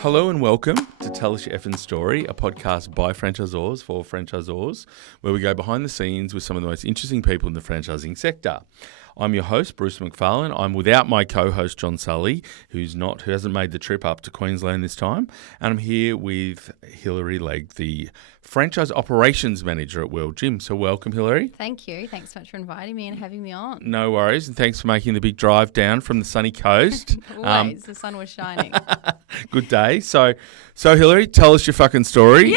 Hello and welcome to Tell Us Your Effing Story, a podcast by franchisors for franchisors, where we go behind the scenes with some of the most interesting people in the franchising sector. I'm your host, Bruce McFarlane. I'm without my co-host, John Sully, who hasn't made the trip up to Queensland this time. And I'm here with Hilarie Legg, the Franchise Operations Manager at World Gym. So welcome, Hilarie. Thank you. Thanks so much for inviting me and having me on. No worries. And thanks for making the big drive down from the sunny coast. Always. The sun was shining. Good day. So Hilarie, tell us your fucking story.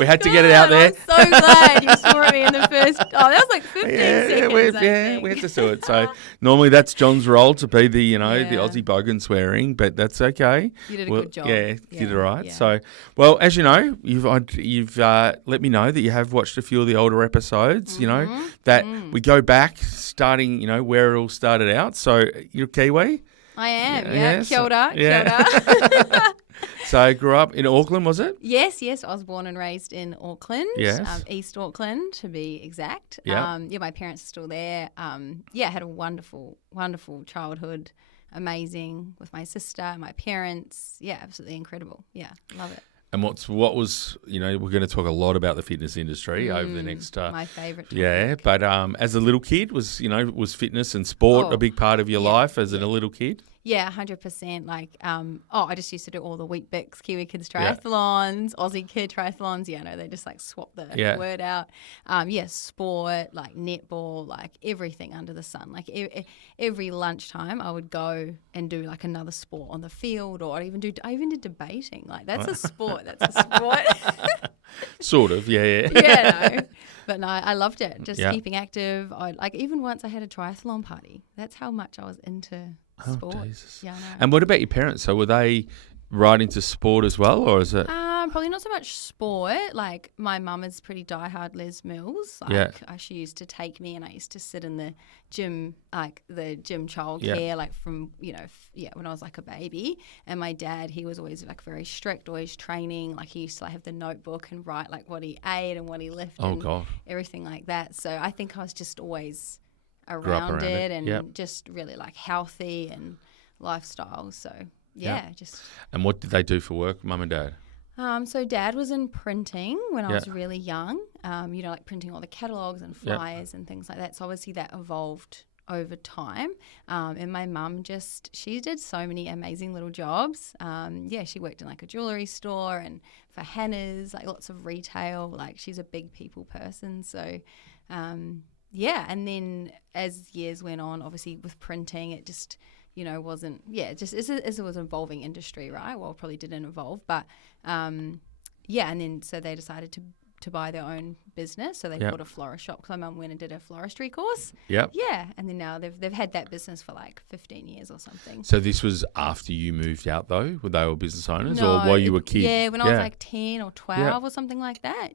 We had to get it out there. I'm so glad you swore at me in the first. Oh, that was like 15 seconds. We had to do it. So normally that's John's role to be the Aussie bogan swearing, but that's okay. You did a good job. Yeah, did it right. Yeah. So, well, as you know, you've let me know that you have watched a few of the older episodes. Mm-hmm. You know that we go back, starting where it all started out. So you're Kiwi. I am. Yeah. Yes. Kia ora. Yeah. Kia ora. So I grew up in Auckland, was it? Yes. I was born and raised in Auckland. Yes. East Auckland, to be exact. Yeah. My parents are still there. I had a wonderful, wonderful childhood. Amazing with my sister, my parents. Yeah, absolutely incredible. Yeah, love it. And what was, we're going to talk a lot about the fitness industry over the next... my favourite topic. Yeah, but as a little kid, was fitness and sport a big part of your life as a little kid? Yeah, 100%. I just used to do all the Wheat Bix Kiwi Kids triathlons, Aussie Kid triathlons. Yeah, no, they just swap the word out. Sport, like netball, like everything under the sun. Like every lunchtime I would go and do like another sport on the field, or I even did debating. Like that's a sport. That's a sport. Sort of, yeah. Yeah, no. But no, I loved it. Just keeping active. Even once I had a triathlon party. That's how much I was into sport. Oh, Jesus. Yeah, I know. And what about your parents? So were they right into sport as well, or is it? Probably not so much sport. Like my mum is pretty diehard Les Mills. She used to take me, and I used to sit in the gym, like the gym childcare, like from when I was like a baby. And my dad, he was always like very strict, always training. Like he used to have the notebook and write like what he ate and what he lifted, and everything like that. So I think I was just always around it and just really like healthy and lifestyle. So just. And what did they do for work, mum and dad? So dad was in printing when I was really young, like printing all the catalogues and flyers and things like that. So obviously that evolved over time. And my mum she did so many amazing little jobs. She worked in like a jewellery store and for Hannah's, like lots of retail. Like she's a big people person. So, and then as years went on, obviously with printing, it just... wasn't, just as it was an evolving industry, right? Well, it probably didn't evolve, but and then so they decided to buy their own business. So they bought a florist shop because my mum went and did a floristry course. Yep. Yeah, and then now they've had that business for like 15 years or something. So this was after you moved out though? Were they all business owners or while you were a kid? Yeah, when I was like 10 or 12 or something like that,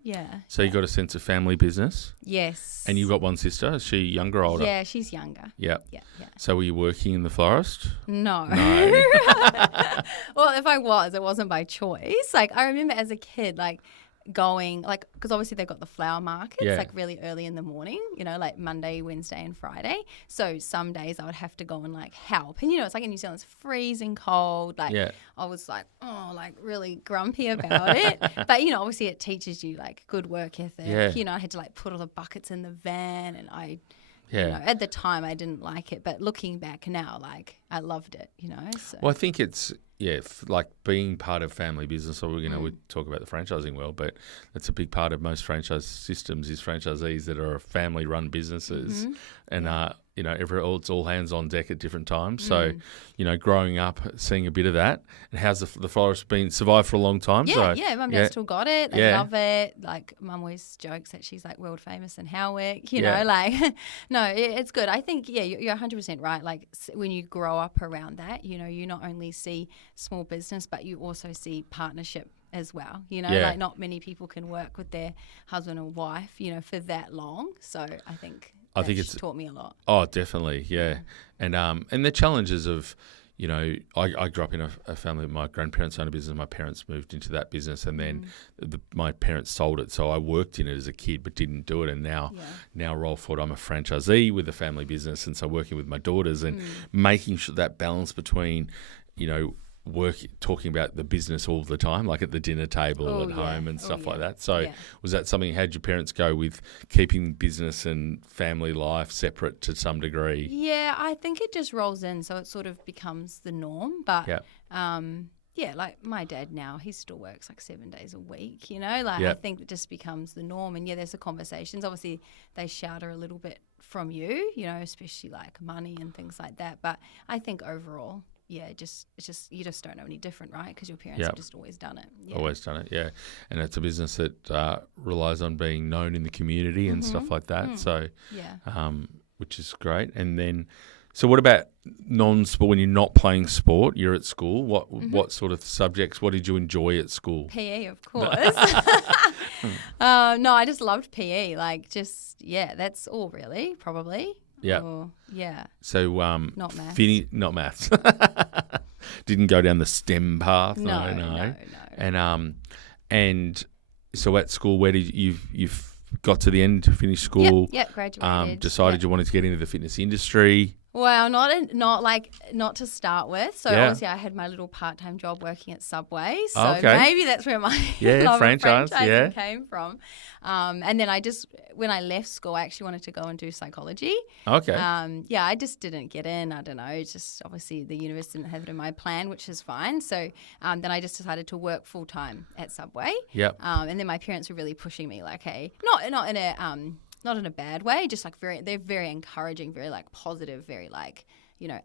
So you got a sense of family business? Yes. And you've got one sister. Is she younger or older? Yeah, she's younger. Yep. Yeah. So were you working in the florist? No. Well, if I was, it wasn't by choice. Like I remember as a kid, like going, like, because obviously they've got the flower markets like really early in the morning, like Monday, Wednesday and Friday. So some days I would have to go and like help. And it's like in New Zealand, it's freezing cold. Like I was like, really grumpy about it. But, obviously it teaches you like good work ethic. I had to like put all the buckets in the van and at the time I didn't like it. But looking back now, like I loved it, So. Well, I think it's, like being part of family business, or we talk about the franchising world, but that's a big part of most franchise systems is franchisees that are family-run businesses, and it's all hands on deck at different times. So, growing up, seeing a bit of that, and how's the florist been survived for a long time? Mum and dad still got it. They love it. Like mum always jokes that she's like world famous in Howick. No, it's good. I think you're 100% right. Like when you grow up around that, you not only see small business, but you also see partnership as well. Like not many people can work with their husband or wife, for that long. So I think it's taught me a lot. Oh, definitely, yeah. And the challenges of, I grew up in a family. My grandparents owned a business. My parents moved into that business, and then my parents sold it. So I worked in it as a kid, but didn't do it. And now roll forward, I'm a franchisee with a family business, and so working with my daughters and making sure that balance between, talking about the business all the time, like at the dinner table home and stuff like that? So was that something, how did your parents go with keeping business and family life separate to some degree? Yeah, I think it just rolls in, so it sort of becomes the norm. But like my dad now, he still works like 7 days a week, I think it just becomes the norm. And there's the conversations. Obviously, they shelter a little bit from you, especially like money and things like that. But I think overall, it's just you just don't know any different, right? Because your parents have just always done it. Yeah. Always done it, yeah. And it's a business that relies on being known in the community and stuff like that. So, which is great. And then, so what about non-sport? When you're not playing sport, you're at school. What sort of subjects? What did you enjoy at school? PE, of course. No, I just loved PE. That's all really, probably. Yeah. Yeah. So not maths. Not maths. Didn't go down the STEM path. No. And so at school, where did you've got to the end to finish school? Yep, graduated. Decided you wanted to get into the fitness industry. Well, not to start with. So obviously I had my little part-time job working at Subway. So maybe that's where my love of franchising came from. And then when I left school, I actually wanted to go and do psychology. Okay. I just didn't get in. I don't know. It's just obviously the universe didn't have it in my plan, which is fine. So then I just decided to work full-time at Subway. Yep. And then my parents were really pushing me like, hey, not in a bad way, just like they're very encouraging, very like positive, very like,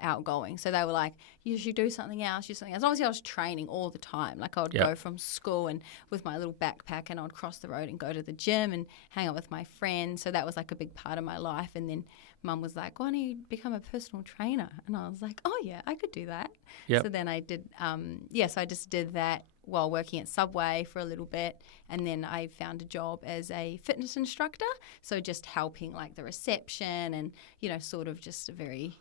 outgoing. So they were like, you should do something else, Obviously I was training all the time. Like I would go from school and with my little backpack and I would cross the road and go to the gym and hang out with my friends. So that was like a big part of my life. And then Mum was like, why don't you become a personal trainer? And I was like, oh yeah, I could do that. Yep. So then I did, so I just did that while working at Subway for a little bit, and then I found a job as a fitness instructor, so just helping like the reception and sort of just a very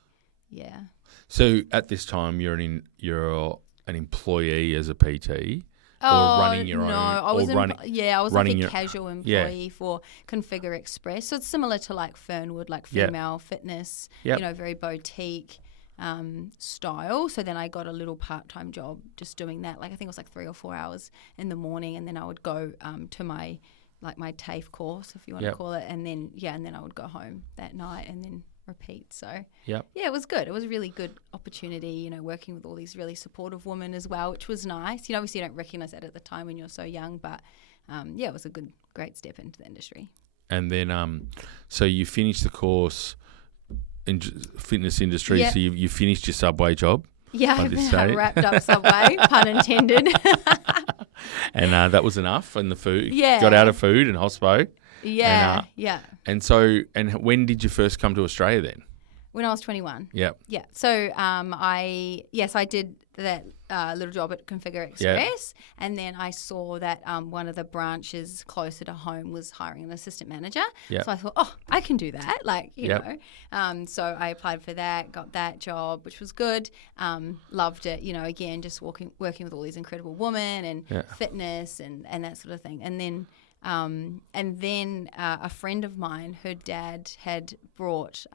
So at this time you're an employee as a PT or running your own? No, I was like a casual employee for Configure Express. So it's similar to like Fernwood, like female fitness, very boutique style. So then I got a little part-time job just doing that. Like I think it was like 3 or 4 hours in the morning, and then I would go to my TAFE course, if you want to call it, and then I would go home that night and then repeat. So it was good. It was a really good opportunity, working with all these really supportive women as well, which was nice. Obviously you don't recognize that at the time when you're so young, but it was a great step into the industry. And then so you finished the course in fitness industry, so you finished your Subway job. Yeah, I wrapped up Subway, pun intended. And that was enough, and the food got out of food and hospo. Yeah, And so, when did you first come to Australia then? When I was 21. Yep. Yeah. So I did that little job at Configure Express, and then I saw that one of the branches closer to home was hiring an assistant manager. Yep. So I thought, I can do that. So I applied for that, got that job, which was good. Loved it. Again, just working with all these incredible women and fitness and that sort of thing. And then a friend of mine, her dad had brought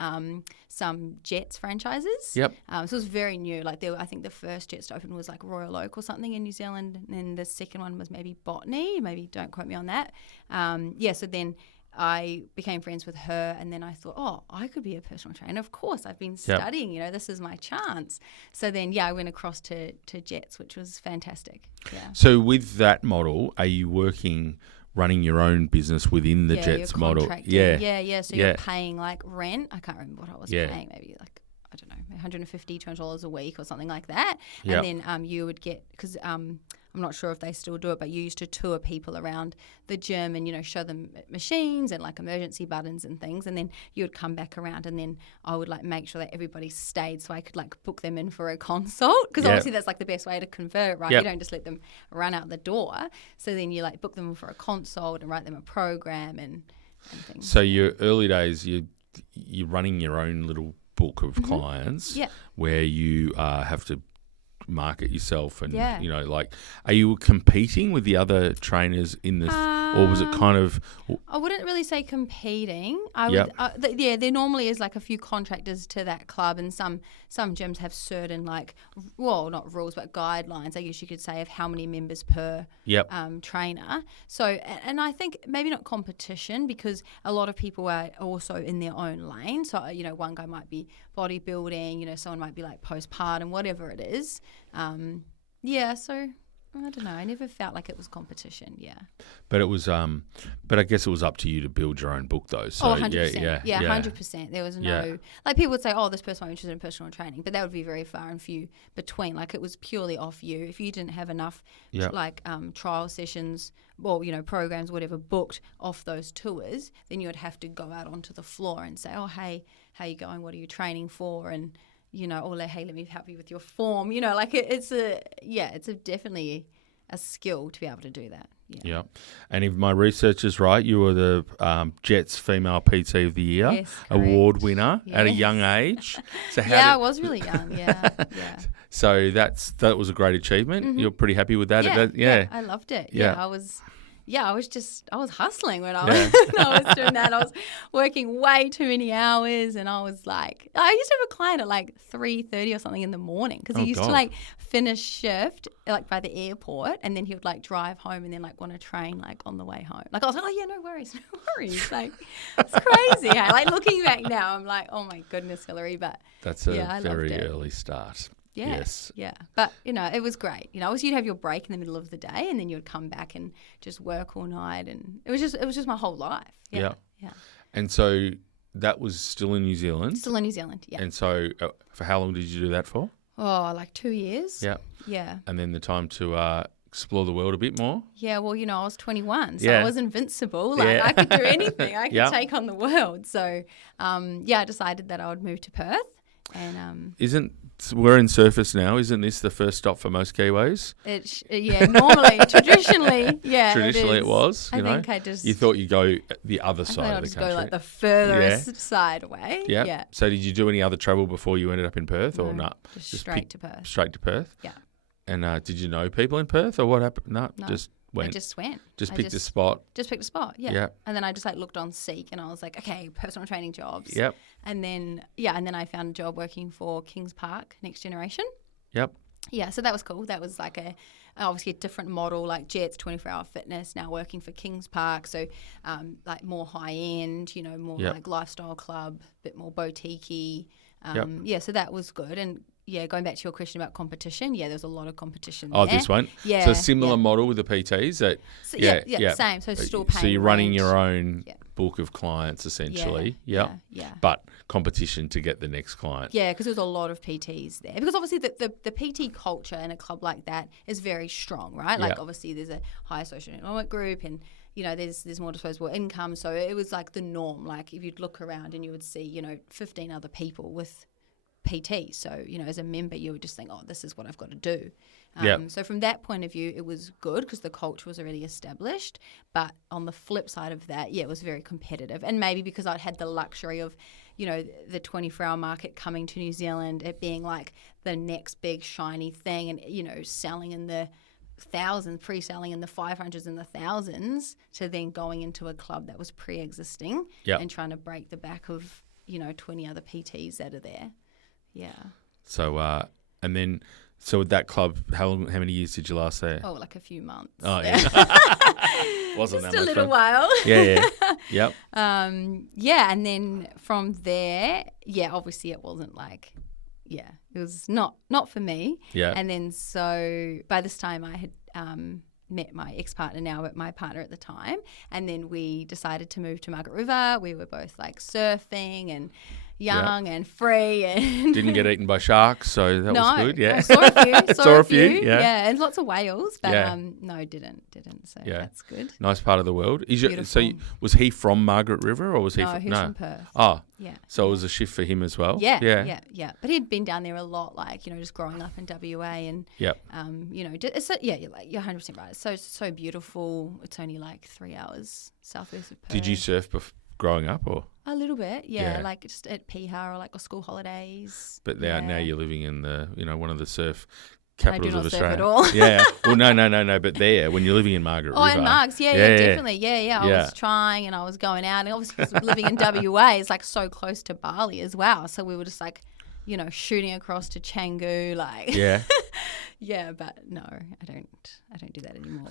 some Jets franchises. Yep. So it was very new. Like I think the first Jets to open was like Royal Oak or something in New Zealand, and then the second one was maybe Botany. Maybe don't quote me on that. So then I became friends with her, and then I thought, I could be a personal trainer. Of course, I've been studying. This is my chance. So then, I went across to Jets, which was fantastic. Yeah. So with that model, are you running your own business within the Jets model? Yeah. So you're paying like rent. I can't remember what I was paying. Maybe like, I don't know, $150, $200 a week or something like that. Yep. And then you would get, because I'm not sure if they still do it, but you used to tour people around the gym and, show them machines and like emergency buttons and things. And then you would come back around, and then I would like make sure that everybody stayed so I could like book them in for a consult. Because obviously that's like the best way to convert, right? Yep. You don't just let them run out the door. So then you like book them for a consult and write them a program and things. So your early days, you're running your own little book of clients where you have to market yourself and, Yeah. you know, like, are you competing with the other trainers in this, or was it kind of? I wouldn't really say competing. I Yep. would, there normally is like a few contractors to that club, and some gyms have certain like, well, not rules but guidelines, I guess you could say, of how many members per Yep. trainer. So, and I think maybe not competition, because a lot of people are also in their own lane. So, you know, one guy might be bodybuilding, you know, someone might be like postpartum, whatever it is. Yeah, so I don't know. I never felt like it was competition. Yeah. But it was, but I guess it was up to you to build your own book, though. So 100%. Yeah, 100%. There was no, Yeah. like, people would say, oh, this person might be interested in personal training, but that would be very far and few between. Like, it was purely off you. If you didn't have enough, Yeah. trial sessions or, you know, programs, whatever, booked off those tours, then you would have to go out onto the floor and say, oh, hey, how you going? What are you training for? And, you know, or hey, let me help you with your form. You know, like, it's definitely a skill to be able to do that. Yeah. Yeah. And if my research is right, you were the Jets Female PT of the Year Yes, award correct. winner at a Yes. young age. So how Yeah, I did- was really young. Yeah, yeah. So that was a great achievement. You're pretty happy with that? Yeah, I loved it. Yeah. I was hustling when I was, when I was doing that. I was working way too many hours, and I was like, I used to have a client at like 3:30 or something in the morning, because he Oh, used God. to like finish shift like by the airport, and then he would like drive home and then like want to train like on the way home. Like, I was like, oh yeah, no worries. Like, it's crazy. Hey? Like, looking back now, I'm like, oh my goodness, Hilarie, but That's a I loved very it. early start. yeah. Yes. Yeah. But, you know, it was great. You know, obviously you'd have your break in the middle of the day, and then you would come back and just work all night, and it was just my whole life. Yeah. Yeah. Yeah. And so that was still in New Zealand. Still in New Zealand. Yeah. And so for how long did you do that for? Oh, like 2 years. Yeah. Yeah. And then the time to explore the world a bit more? Yeah, well, you know, I was 21, so Yeah. I was invincible. Like, Yeah. I could do anything. I could Yeah. take on the world. So, I decided that I would move to Perth. And We're in Surface now. Isn't this the first stop for most Kiwis? normally, traditionally, yeah. Traditionally it is. was, I you know. think I just... You thought you'd go the other I thought side I'd of the just country. go like the furthest side away. Yeah. Yeah. So did you do any other travel before you ended up in Perth, or No, not? just straight to Perth. Straight to Perth? Yeah. And did you know people in Perth, or what happened? No, No. just went. I just went. Just I picked a spot. Just picked a spot, yeah. Yeah. And then I just like looked on Seek, and I was like, okay, personal training jobs. Yep. And then I found a job working for Kings Park Next Generation. Yep. Yeah, so that was cool. That was like obviously a different model, like Jets 24-hour fitness, now working for Kings Park. So like more high end, you know, more Yep. like lifestyle club, a bit more boutique-y. Yep. Yeah, so that was good. And yeah, going back to your question about competition, yeah, there's a lot of competition Oh, there. this one? Yeah. So a similar yeah. model with the PTs that... So, yeah, same. So still paying So you're running rent. your own Yeah. book of clients, essentially. Yeah, Yep. yeah. But competition to get the next client. Yeah, because there was a lot of PTs there. Because obviously the PT culture in a club like that is very strong, right? Like, Yeah. obviously there's a higher socioeconomic group, and, you know, there's more disposable income. So it was like the norm. Like, if you'd look around and you would see, you know, 15 other people with PT. So, you know, as a member, you would just think, oh, this is what I've got to do. Yep. So from that point of view, it was good because the culture was already established. But on the flip side of that, yeah, it was very competitive. And maybe because I'd had the luxury of, you know, the 24-hour market coming to New Zealand, it being like the next big shiny thing, and, you know, selling in the thousands, pre-selling in the 500s and the thousands, to then going into a club that was pre-existing Yep. and trying to break the back of, you know, 20 other PTs that are there. Yeah. So, and then, so with that club, how many years did you last there? Oh, like a few months. Oh, yeah. Wasn't Just that a much little fun? while. Yeah. Yep. Yeah, and then from there, yeah, obviously it wasn't like, yeah, it was not for me. Yeah. And then so by this time I had met my ex-partner now, but my partner at the time, and then we decided to move to Margaret River. We were both like surfing and young and free, and Didn't get eaten by sharks, so that was good. Yeah. I saw a few. Saw a few, yeah. Yeah, and lots of whales, but Yeah. no, didn't. So Yeah. that's good. Nice part of the world. Beautiful. Was he from Margaret River, or was he No, from... he was from Perth. Oh, Yeah. so it was a shift for him as well? Yeah. But he'd been down there a lot, like, you know, just growing up in WA, and Yep. you know, you're 100% right. It's so beautiful. It's only like 3 hours southwest of Perth. Did you surf growing up, or... A little bit, yeah. Yeah. Like just at Piha or like school holidays. But now you're living in the, you know, one of the surf capitals I of do not surf Australia. at all. Yeah. Well, no. But there, when you're living in Margaret River. In Margs, definitely. I was trying and I was going out. And obviously, because living in WA is like so close to Bali as well. So we were just like, shooting across to Canggu, like. Yeah. Yeah, but no, I don't do that anymore.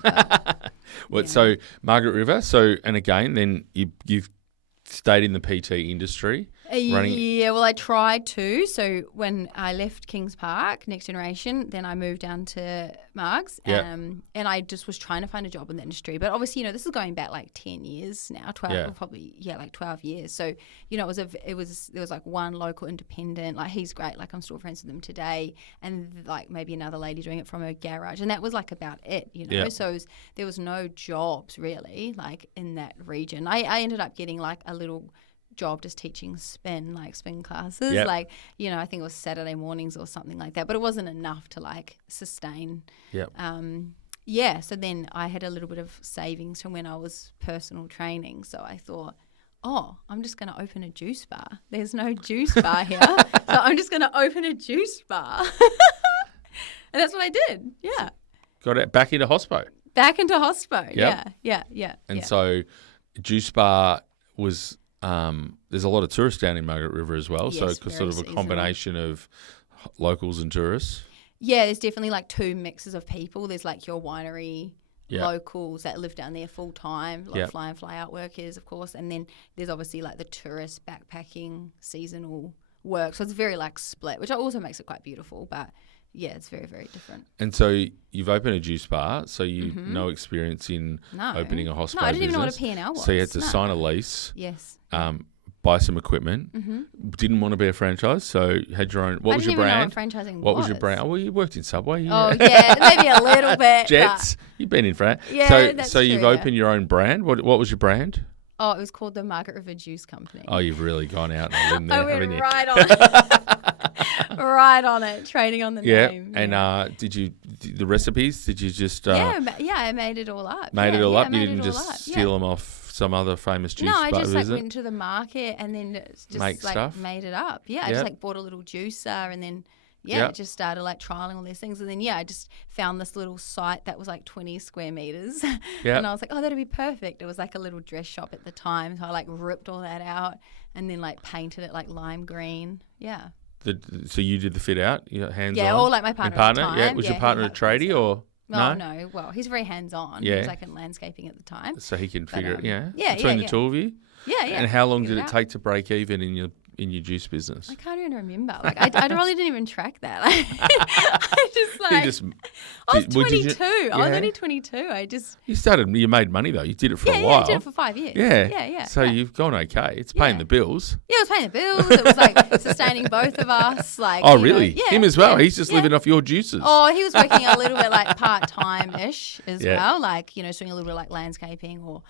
But, So Margaret River. So, and again, then you've stayed in the PT industry. Yeah, well, I tried to. So when I left Kings Park, Next Generation, then I moved down to Margs, and I just was trying to find a job in the industry. But obviously, this is going back like 10 years now, 12, or probably like 12 years. So there was like one local independent, like he's great, like I'm still friends with him today, and like maybe another lady doing it from a garage, and that was like about it, So there was no jobs really like in that region. I ended up getting like a little job just teaching spin classes, I think it was Saturday mornings or something like that, but it wasn't enough to like sustain. So then I had a little bit of savings from when I was personal training, so I thought, I'm just going to open a juice bar. There's no juice bar here, so I'm just going to open a juice bar. And that's what I did. Got it back into hospo. Yeah. And so juice bar was there's a lot of tourists down in Margaret River as well, so sort of a combination of locals and tourists. Yeah, there's definitely like two mixes of people. There's like your winery locals that live down there full time, like fly in, fly out workers, of course, and then there's obviously like the tourist backpacking seasonal work. So it's very like split, which also makes it quite beautiful, but yeah, it's very, very different. And so you've opened a juice bar, so you no experience in opening a hospital. No, I didn't even know what a P&L was. So you had to sign a lease. Yes. Buy some equipment. Didn't want to be a franchise, so had your own. What was your brand? I didn't even know what franchising was. What was your brand? Oh, well, you worked in Subway. Maybe a little bit. Jets. You've been in front. Yeah, that's so true, you've opened your own brand. What was your brand? Oh, it was called the Margaret River Juice Company. Oh, you've really gone out on a limb there, haven't you? Right on it. Right on it. Trading on the name. And did you the recipes? Did you just I made it all up. Made it all up. You didn't just steal them off some other famous juice. No, I just went to the market and then just made it up. Yeah, I just bought a little juicer and then. I just started like trialing all these things. And then, I just found this little site that was like 20 square meters. And I was like, that'd be perfect. It was like a little dress shop at the time. So I like ripped all that out and then like painted it like lime green. Yeah. So you did the fit out, hands on? Yeah, or like my partner at the time. Yeah. Was your partner a tradie or? No. Well, he's very hands-on. Yeah. He was like in landscaping at the time. So he can figure it, Yeah, between the two of you? Yeah. And how long did it take to break even in your juice business? I can't even remember. Like I really didn't even track that. I was 22. I was only 22. You made money though. You did it for a while. Yeah, I did it for 5 years. Yeah. So you've gone okay. It's paying the bills. Yeah, it was paying the bills. It was like sustaining both of us. Like, really? Yeah, him as well. He's just living off your juices. Oh, he was working a little bit like part-time-ish as well. Like, doing a little bit like landscaping or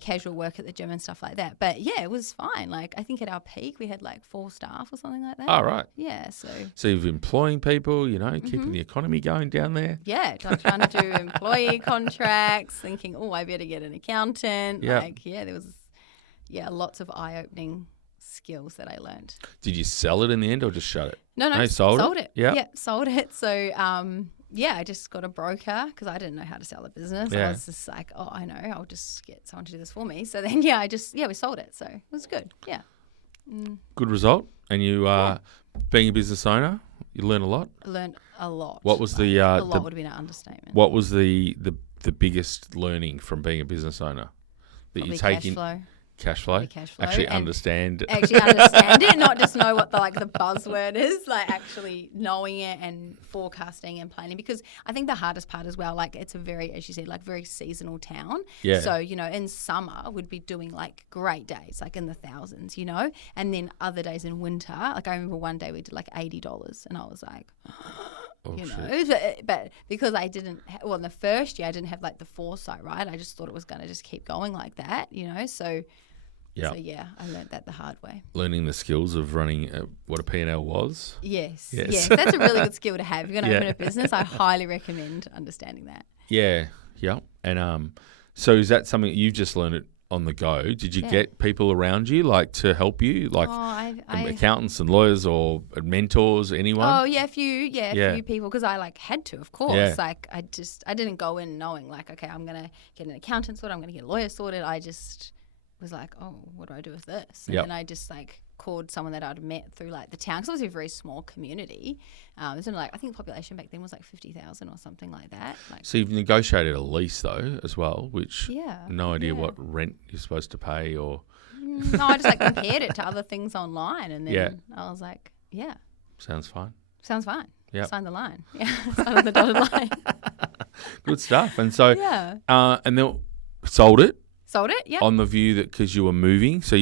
casual work at the gym and stuff like that. But it was fine. Like I think at our peak we had like 4 staff or something like that. Oh, right. Yeah. So you're employing people, keeping the economy going down there. Yeah, trying to do employee contracts, thinking, I better get an accountant. Yep. There was lots of eye-opening skills that I learned. Did you sell it in the end or just shut it? No, sold it. Yeah, sold it. So I just got a broker because I didn't know how to sell a business. Yeah. I was just like, I know, I'll just get someone to do this for me. So then, we sold it. So it was good. Yeah. Good result. And you, being a business owner, you learn a lot? I learned a lot. What was a lot would have been an understatement. What was the biggest learning from being a business owner? That you take in cash flow. Actually understand it, not just know what the buzzword is, like actually knowing it and forecasting and planning. Because I think the hardest part as well, like it's a very, as you said, like very seasonal town. Yeah. So, in summer we'd be doing like great days, like in the thousands, and then other days in winter, like I remember one day we did like $80 and I was like, but because I didn't, in the first year I didn't have like the foresight, right? I just thought it was going to just keep going like that, so. Yeah. So, I learned that the hard way. Learning the skills of running what a P&L was. Yes. That's a really good skill to have. If you're going to open a business, I highly recommend understanding that. Yeah. And so is that something you've just learned it on the go, did you get people around you like to help you, like accountants and lawyers or mentors, anyone? Oh yeah, a few people, because I like had to, of course. Yeah. Like I didn't go in knowing like, okay, I'm gonna get an accountant sorted, I'm gonna get a lawyer sorted. I just was like, oh, what do I do with this? And then I just like called someone that I'd met through like the town, because it was a very small community. There's only like, I think the population back then was like 50,000 or something like that. Like, so you've negotiated a lease though as well, which no idea yeah. what rent you're supposed to pay or. No, I just like compared it to other things online, and then I was like, yeah, sounds fine. Sounds fine. Yeah, sign the line. Yeah, sign on the dotted line. Good stuff. And so, and then sold it. Sold it, yeah. On the view that because you were moving, so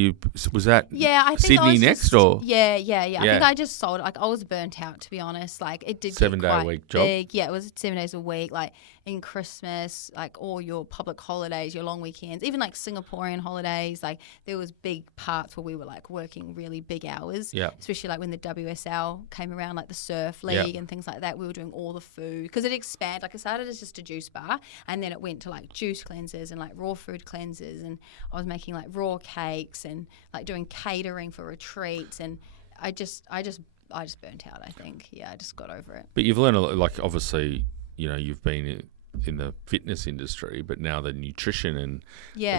was that I think Sydney next or? Yeah. I think I just sold it. Like I was burnt out, to be honest. Like it did 7 day a week job. Big. Yeah, it was 7 days a week. Like in Christmas, like all your public holidays, your long weekends, even like Singaporean holidays. Like there was big parts where we were like working really big hours. Yeah. Especially like when the WSL came around, like the surf league and things like that. We were doing all the food because it expanded. Like it started as just a juice bar, and then it went to like juice cleansers and like raw food cleansers, and I was making like raw cakes and like doing catering for retreats, and I just burnt out, I think. Yeah, I just got over it. But you've learned a lot, like obviously, you've been in the fitness industry, but now the nutrition and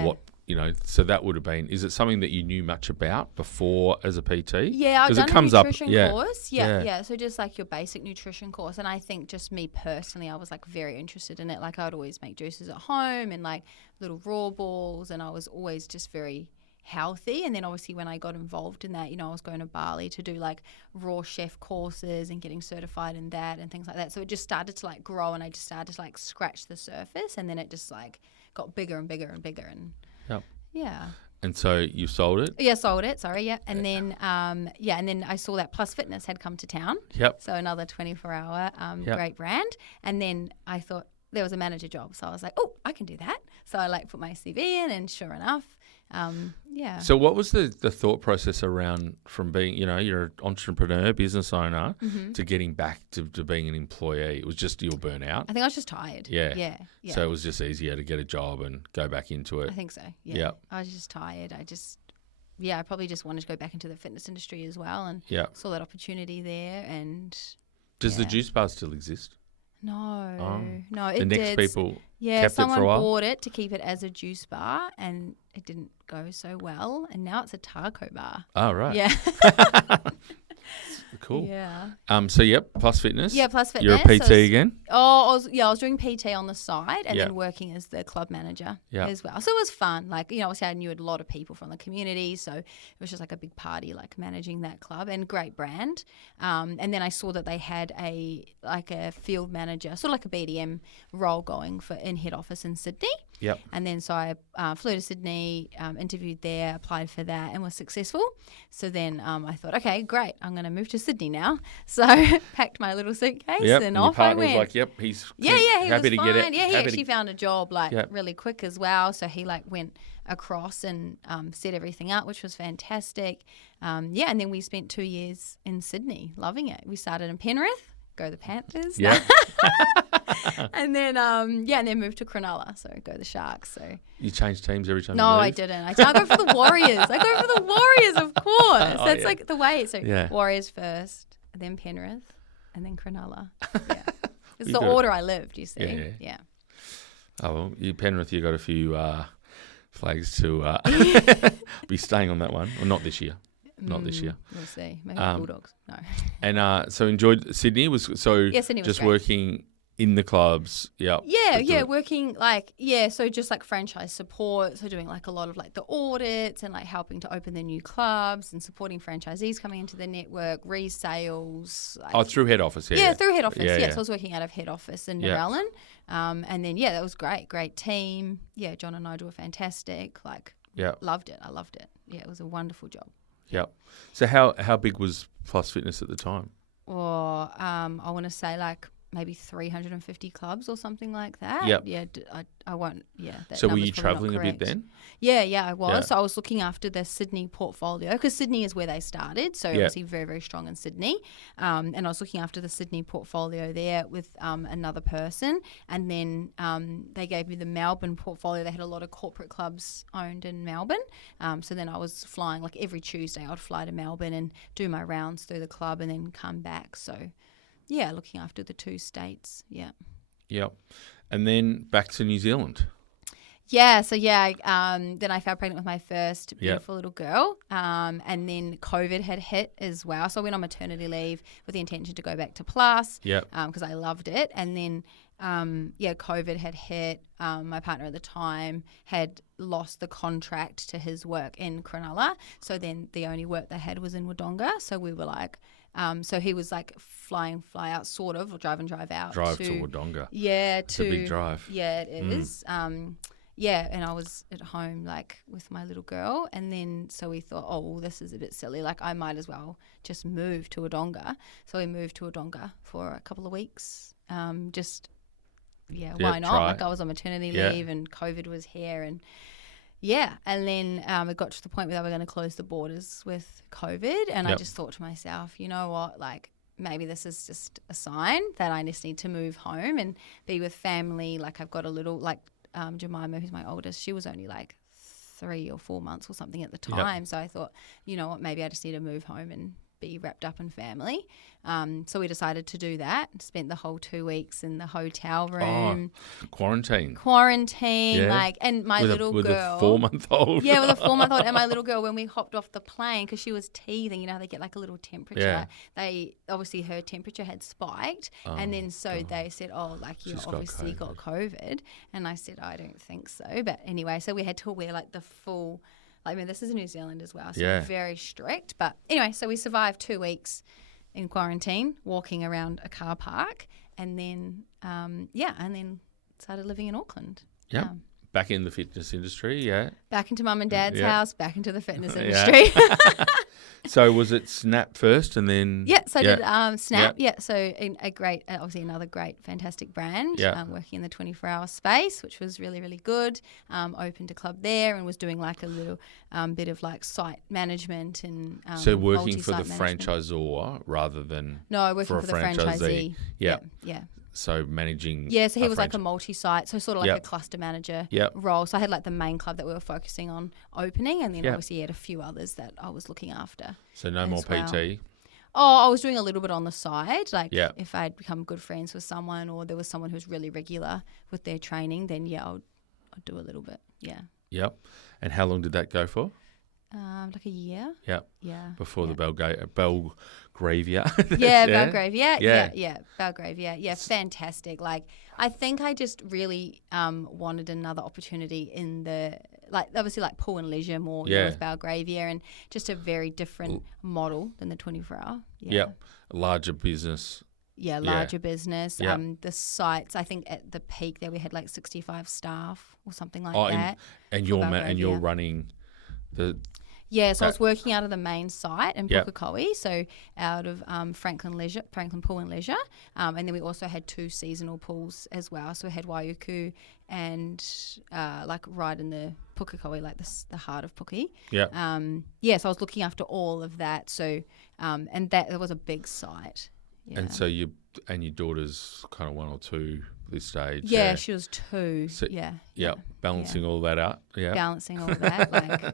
what, so that would have been, is it something that you knew much about before as a PT? Yeah, I've done a nutrition course. Yeah. So just like your basic nutrition course. And I think just me personally, I was like very interested in it. Like I would always make juices at home and like little raw balls, and I was always just very healthy. And then obviously when I got involved in that, I was going to Bali to do like raw chef courses and getting certified in that and things like that. So it just started to like grow, and I just started to like scratch the surface, and then it just like got bigger and bigger and bigger. And yeah. And so you sold it? Yeah, sold it. Sorry, yeah. And then, and then I saw that Plus Fitness had come to town. Yep. So another 24-hour great brand. And then I thought there was a manager job, so I was like, oh, I can do that. So I like put my CV in, and sure enough, So what was the thought process around from being, you're an entrepreneur, business owner, to getting back to being an employee? It was just your burnout? I think I was just tired. Yeah. So it was just easier to get a job and go back into it? I think so, yeah. Yep. I was just tired. I probably just wanted to go back into the fitness industry as well, and saw that opportunity there. And does the juice bar still exist? No, it the next did. people kept someone it for a while. Bought it to keep it as a juice bar, and it didn't go so well, and now it's a taco bar. Oh, right. Yeah. Cool. Yeah. So Plus Fitness. Yeah, Plus Fitness. You're a PT again? Oh, I was doing PT on the side, and then working as the club manager as well. So it was fun. Like, obviously I knew a lot of people from the community, so it was just like a big party, like managing that club, and great brand. And then I saw that they had a field manager, sort of like a BDM role going in head office in Sydney. Yep. And then so I flew to Sydney, interviewed there, applied for that, and was successful. So then I thought, okay, great, I'm going to move to Sydney now. So packed my little suitcase and off I went. Was like, yep, he's he happy was to fine. get it. Yeah, he actually found a job really quick as well. So he went across and set everything up, which was fantastic. And then we spent 2 years in Sydney, loving it. We started in Penrith, go the Panthers. Yeah. And then and then moved to Cronulla, so go the Sharks. So you change teams every time? No, I didn't. I go for the Warriors. Of course. That's like the way. So Warriors first, then Penrith, and then Cronulla. Yeah, it's the order I lived. You see? Yeah. Oh well, Penrith, you got a few flags to be staying on that one. Well, not this year. Not this year. We'll see. Maybe Bulldogs. No. And so enjoyed Sydney. Sydney was just great. Working in the clubs. Working so just like franchise support, so doing like a lot of like the audits and like helping to open the new clubs and supporting franchisees coming into the network, resales. Through head office. Through head office. So I was working out of head office in Narellan. And then that was great team. Yeah, John and Nigel were fantastic. Loved it. I loved it. Yeah, it was a wonderful job. Yep. So how big was Plus Fitness at the time? Or I want to say like maybe 350 clubs or something like that. Yep. Yeah, I won't. Yeah. So were you travelling a bit then? Yeah, I was. Yeah. So I was looking after the Sydney portfolio because Sydney is where they started. So obviously very, very strong in Sydney. And I was looking after the Sydney portfolio there with another person. And then they gave me the Melbourne portfolio. They had a lot of corporate clubs owned in Melbourne. So then I was flying like every Tuesday. I would fly to Melbourne and do my rounds through the club and then come back. So yeah, looking after the 2 states. Yeah. Yep. And then back to New Zealand. Yeah. So then I fell pregnant with my first beautiful little girl. And then COVID had hit as well. So I went on maternity leave with the intention to go back to Plus. Because I loved it. And then COVID had hit. My partner at the time had lost the contract to his work in Cronulla. So then the only work they had was in Wodonga. So we were like, so he was like fly out sort of, or drive out. Drive to Wodonga. Yeah. It's a big drive. Yeah, it is. And I was at home like with my little girl, and then so we thought, oh, well, this is a bit silly. Like I might as well just move to Wodonga. So we moved to Wodonga for a couple of weeks. Why not? Like I was on maternity leave and COVID was here, and and then it got to the point where they were going to close the borders with COVID, and I just thought to myself, you know what, like maybe this is just a sign that I just need to move home and be with family. Like I've got a little, like Jemima, who's my oldest, she was only like 3 or 4 months or something at the time. So I thought, you know what, maybe I just need to move home and be wrapped up in family. So we decided to do that. Spent the whole 2 weeks in the hotel room. Quarantine, and my little girl. With a 4-month-old. Yeah, with a 4-month-old. And my little girl, when we hopped off the plane, because she was teething, you know, they get like a little temperature. Yeah. They, obviously her temperature had spiked. And then they said, oh, like you obviously got COVID. And I said, I don't think so. But anyway, so we had to wear like the full, I mean, this is in New Zealand as well, so very strict. But anyway, so we survived 2 weeks in quarantine, walking around a car park, and then and then started living in Auckland. Yeah. Back in the fitness industry, Back into mum and dad's house, back into the fitness industry. So was it Snap first and then? Yeah, so I did Snap. Yeah, so a great, obviously another great, fantastic brand. Working in the 24-hour space, which was really, really good. Opened a club there and was doing like a little bit of like site management and so working for the franchisor rather than working for the franchisee. Yeah. So managing. Yeah, so he was like a multi-site, so sort of like a cluster manager Yep. role. So I had like the main club that we were focusing on opening, and then obviously he had a few others that I was looking after. So no more PT? Oh, I was doing a little bit on the side. Like if I'd become good friends with someone or there was someone who's really regular with their training, then I'd do a little bit. Yeah. Yep. And how long did that go for? Like a year. Yep. Yeah. Before the Belgravia. Belgravia. Belgravia. Yeah, fantastic. Like, I think I just really wanted another opportunity in the, like, obviously like pool and leisure more with Belgravia, and just a very different model than the 24-hour. Yep. A larger business. Yeah, larger business. The sites, I think at the peak there we had like 65 staff or something like that. And you're running the... Yeah, so I was working out of the main site in Pukekohe, so out of Franklin Pool and Leisure, and then we also had 2 seasonal pools as well. So we had Waiuku and like right in the Pukekohe, like the heart of Puke. Yeah. So I was looking after all of that. So and that was a big site. Yeah. And so your daughter's kind of 1 or 2 at this stage. Yeah, she was 2. So, balancing all that out. Yeah. Balancing all that, like.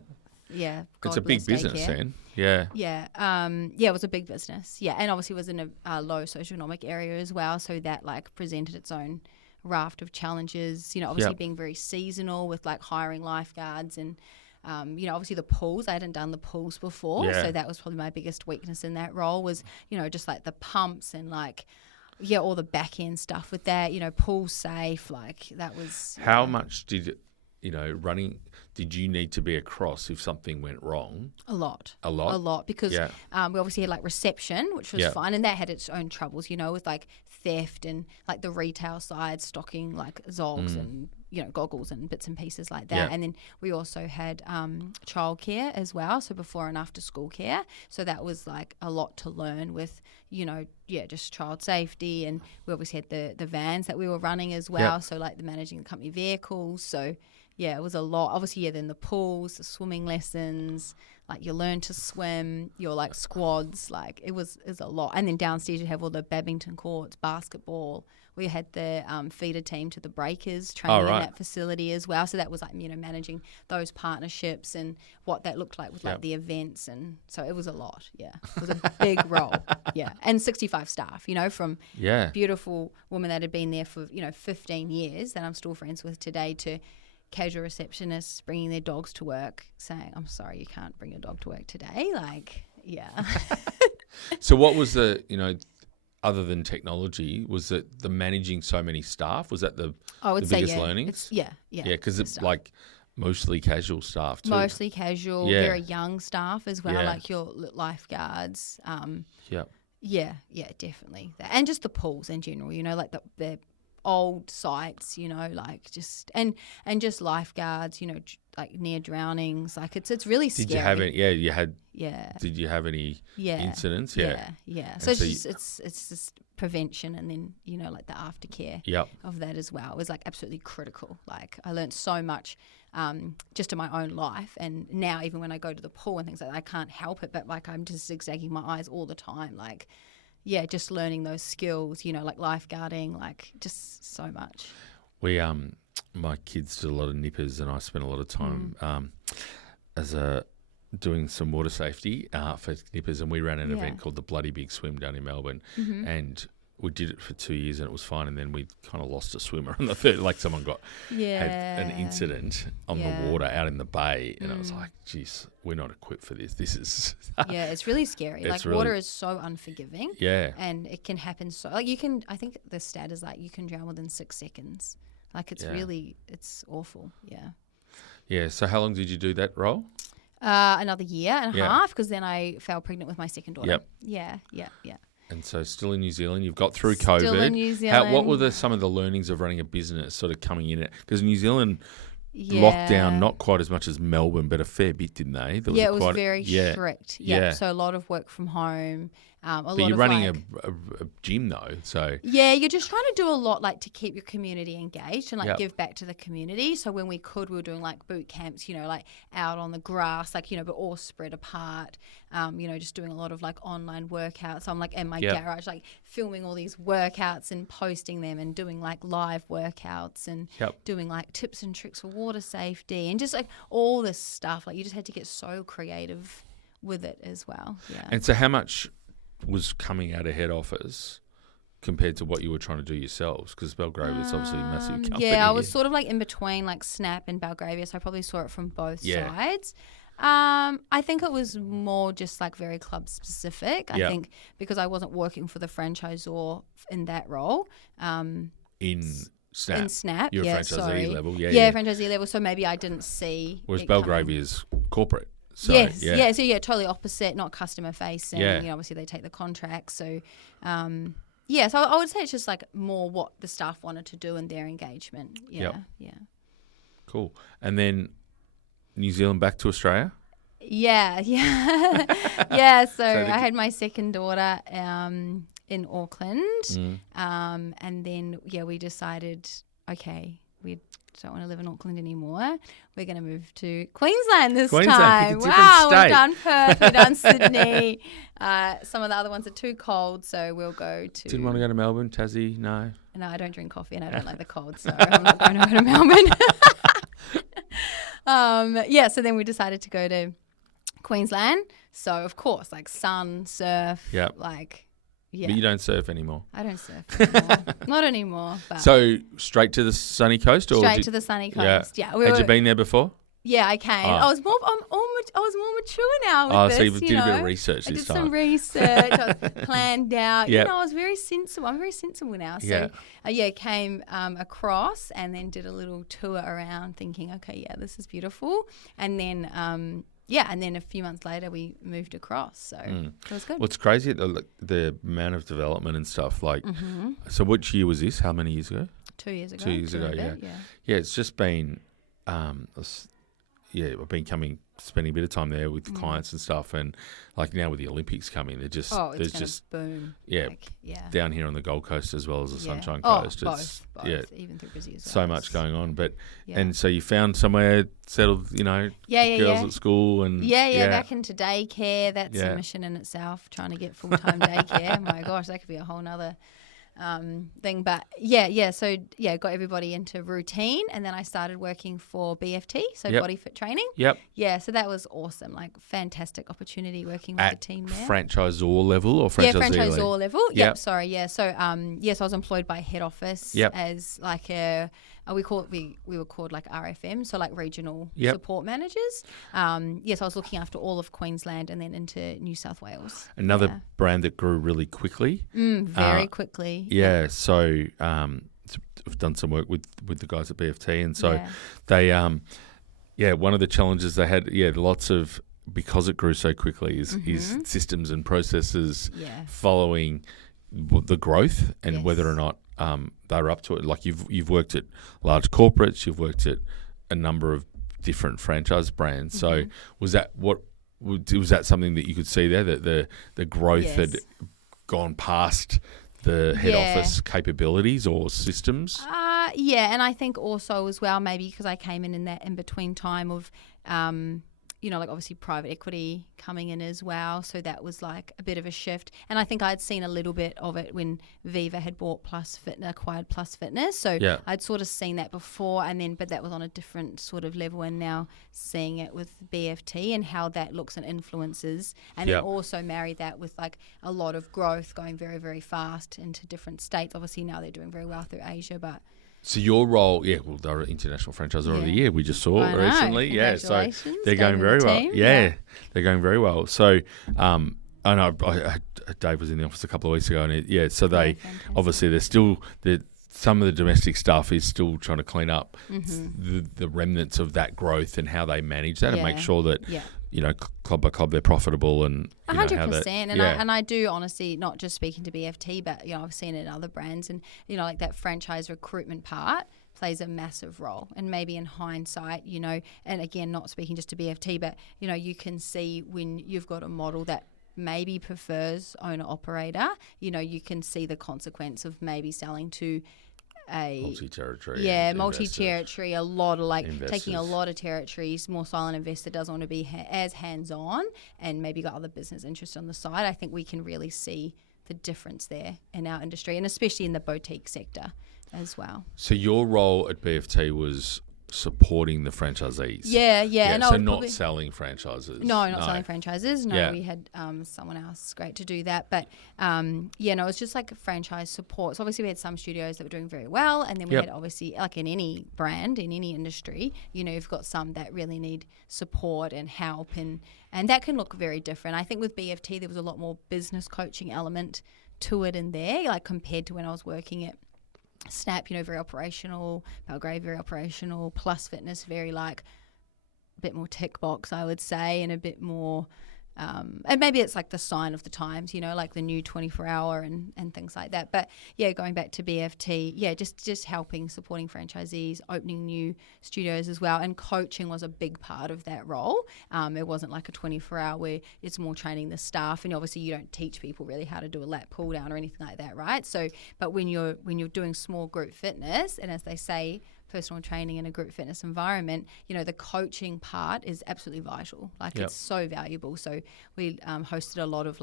Yeah, it's a big business then. Yeah. It was a big business. Yeah, and obviously it was in a low socioeconomic area as well, so that like presented its own raft of challenges. You know, obviously being very seasonal with like hiring lifeguards and obviously the pools. I hadn't done the pools before, so that was probably my biggest weakness in that role was just like the pumps and like all the back end stuff with that. Pool safe, like that was. How much did running did you need to be across if something went wrong? A lot. A lot? Because we obviously had like reception, which was fine, and that had its own troubles, with like theft and like the retail side stocking like Zogs and goggles and bits and pieces like that. And then we also had childcare as well, so before and after school care. So that was like a lot to learn with just child safety, and we obviously had the vans that we were running as well. So like the managing the company vehicles. So it was a lot. Obviously, then the pools, the swimming lessons, like you learn to swim, your like squads, like it was a lot. And then downstairs you have all the badminton courts, basketball. We had the feeder team to the breakers training in that facility as well. So that was like, managing those partnerships and what that looked like with like the events. And so it was a lot. Yeah. It was a big role. Yeah. And 65 staff, from beautiful women that had been there for, 15 years that I'm still friends with today to casual receptionists bringing their dogs to work saying, I'm sorry, you can't bring your dog to work today. Like, So what was the, other than technology, was it the managing so many staff? Was that the biggest learnings? Yeah, because it's like mostly casual staff too. Mostly casual, very young staff as well, like your lifeguards. Yeah, definitely. And just the pools in general, like the old sites, like just and just lifeguards, like near drownings, like it's really scary. Did you have any? Did you have any incidents? Yeah. So it's just prevention, and then like the aftercare of that as well was like absolutely critical. Like I learned so much just in my own life, and now even when I go to the pool and things like that, I can't help it, but like I'm just zigzagging my eyes all the time, like. Yeah, just learning those skills, like lifeguarding, like just so much. We, my kids did a lot of nippers, and I spent a lot of time doing some water safety for nippers, and we ran an event called the Bloody Big Swim down in Melbourne, and we did it for 2 years, and it was fine. And then we kind of lost a swimmer on the third, like someone had an incident on the water out in the bay, and I was like, geez, we're not equipped for this. This is it's really scary. Like water is so unforgiving. Yeah, and it can happen so like you can. I think the stat is like you can drown within 6 seconds. Like it's really awful. Yeah. Yeah. So how long did you do that role? Another year and a half, because then I fell pregnant with my second daughter. Yep. Yeah. And so still in New Zealand, you've got through COVID. Still in New Zealand. What were some of the learnings of running a business sort of coming in it? Because New Zealand locked down not quite as much as Melbourne, but a fair bit, didn't they? It was very strict. Yeah. So a lot of work from home. But you're running a gym though, so you're just trying to do a lot like to keep your community engaged and like give back to the community. So when we were doing like boot camps, like out on the grass, like but all spread apart. Just doing a lot of like online workouts. So I'm like in my garage, like filming all these workouts and posting them, and doing like live workouts and doing like tips and tricks for water safety and just like all this stuff. Like you just had to get so creative with it as well. Yeah. And so how much was coming out of head office compared to what you were trying to do yourselves? Because Belgravia is obviously a massive company. Yeah, I was sort of like in between like Snap and Belgravia, so I probably saw it from both sides. I think it was more just like very club specific. I think because I wasn't working for the franchisor in that role. In Snap, you're a franchisee level. Franchisee level. So maybe I didn't see. Whereas Belgravia's corporate. So, yes, so totally opposite, not customer facing. Obviously they take the contracts. So, so I would say it's just like more what the staff wanted to do and their engagement. Yeah. Cool. And then New Zealand back to Australia? Yeah. So I had my second daughter in Auckland, and then we decided, okay, we don't want to live in Auckland anymore. We're going to move to Queensland this time. Wow, we've done Perth, we've done Sydney. Some of the other ones are too cold, so we'll go to... Didn't want to go to Melbourne, Tassie? No, I don't drink coffee and I don't like the cold, so I'm not going to go to Melbourne. So then we decided to go to Queensland. So, of course, like sun, surf, Yeah. But you don't surf anymore. I don't surf anymore. Not anymore. But so straight to the sunny coast? Or straight to the sunny coast, yeah. Had you been there before? Yeah, I came. I was more mature now with this. So you did a bit of research this time. I did some research. I was planned out. Yep. I was very sensible. I'm very sensible now. So came across and then did a little tour around, thinking, okay, this is beautiful, and then. And then a few months later we moved across, so it was good. Well, it's crazy the amount of development and stuff. Like, so which year was this? How many years ago? 2 years ago. 2 years ago, yeah. It's just been, I've been spending a bit of time there with clients and stuff, and like now with the Olympics coming, there's just boom. Down here on the Gold Coast as well as the Sunshine Coast. Both, even through Brizzy as well. So much going on, and so you found somewhere settled, girls at school and back into daycare. That's a mission in itself, trying to get full-time daycare. My gosh, that could be a whole nother thing, but got everybody into routine, and then I started working for BFT, so Body Fit Training. So that was awesome, like fantastic opportunity working with the team there. Franchisor level or franchisee? Franchisor level. So I was employed by head office as like we were called like RFM, so like regional support managers. I was looking after all of Queensland and then into New South Wales. Another brand that grew really quickly. Very quickly. So I've done some work with the guys at BFT, and so they one of the challenges they had, lots of, because it grew so quickly, is systems and processes following the growth and whether or not they're up to it. Like you've worked at large corporates, you've worked at a number of different franchise brands. So was that something that you could see there, that the growth had gone past the head office capabilities or systems? And I think also as well, maybe because I came in that in between time of like obviously private equity coming in as well. So that was like a bit of a shift. And I think I'd seen a little bit of it when Viva had acquired Plus Fitness. So I'd sort of seen that before, but that was on a different sort of level, and now seeing it with BFT and how that looks and influences, and then also marry that with like a lot of growth going very, very fast into different states. Obviously now they're doing very well through Asia, but so your role, they're International Franchisor of the Year. We just saw recently. So they're going very well. They're going very well. So I know Dave was in the office a couple of weeks ago, and so they obviously they're still some of the domestic stuff is still trying to clean up the remnants of that growth and how they manage that and make sure that club by club they're profitable and 100%. And I do honestly, not just speaking to BFT, but I've seen it in other brands, and like that franchise recruitment part plays a massive role. And maybe in hindsight, and again, not speaking just to BFT, but you can see when you've got a model that maybe prefers owner-operator, you can see the consequence of maybe selling to a multi-territory, a lot of investors. Taking a lot of territories. More silent investor doesn't want to be as hands-on, and maybe got other business interests on the side. I think we can really see the difference there in our industry, and especially in the boutique sector as well. So your role at BFT was supporting the franchisees. And so not selling franchises. No, not selling franchises. No, we had someone else great to do that. But it was just like a franchise support. So obviously we had some studios that were doing very well, and then we had obviously, like in any brand, in any industry, you've got some that really need support and help, and that can look very different. I think with BFT there was a lot more business coaching element to it in there, like compared to when I was working at Snap, very operational, Belgrade very operational, Plus Fitness very like a bit more tick box, I would say, and a bit more and maybe it's like the sign of the times, like the new 24-hour and things like that. But going back to BFT, just helping, supporting franchisees, opening new studios as well, and coaching was a big part of that role. It wasn't like a 24-hour where it's more training the staff, and obviously you don't teach people really how to do a lat pull down or anything like that, right? So, but when you're doing small group fitness, and as they say, personal training in a group fitness environment, the coaching part is absolutely vital. It's so valuable. So we hosted a lot of